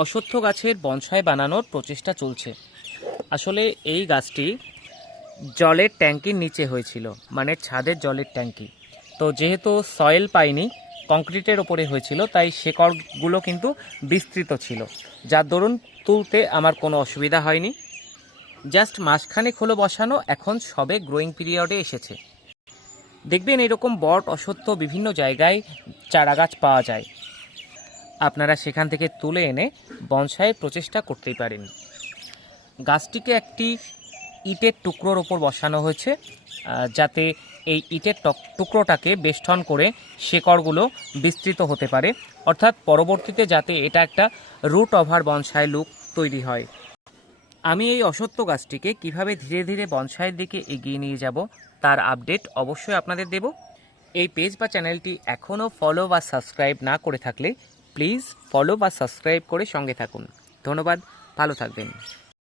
অশ্বত্থ গাছের বনসাই বানানোর প্রচেষ্টা চলছে। আসলে এই গাছটি জলের ট্যাঙ্কির নিচে হয়েছিল মানে ছাদের জলের ট্যাঙ্কি। তো যেহেতু সয়েল পাইনি, কংক্রিটের ওপরে হয়েছিল, তাই শেকড়গুলো কিন্তু বিস্তৃত ছিল যার দরুন তুলতে আমার কোনো অসুবিধা হয়নি। জাস্ট মাসখানেক হলো বসানো, এখন সবে গ্রোয়িং পিরিয়ডে এসেছে। দেখবেন এরকম বট, অসত্য বিভিন্ন জায়গায় চারা গাছ পাওয়া যায়। আপনারা সেখান থেকে তুলে এনে বনসাইয়ের প্রচেষ্টা করতেই পারেন। গাছটিকে একটি ইটের টুকরোর ওপর বসানো হয়েছে যাতে এই ইটের টক- টুকরোটাকে বেষ্টন করে শেকড়গুলো বিস্তৃত হতে পারে। অর্থাৎ পরবর্তীতে যাতে এটা একটা রুট ওভার বনসাই লুক তৈরি হয়। আমি এই অসত্য গাছটিকে কীভাবে ধীরে ধীরে বনসাইয়ের দিকে এগিয়ে নিয়ে যাব, তার আপডেট অবশ্যই আপনাদের দেব। এই পেজ বা চ্যানেলটি এখনও ফলো বা সাবস্ক্রাইব না করে থাকলে প্লিজ ফলো বা সাবস্ক্রাইব করে সঙ্গে থাকুন। ধন্যবাদ ভালো থাকবেন।